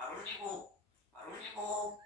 안 울리고 안 울리고.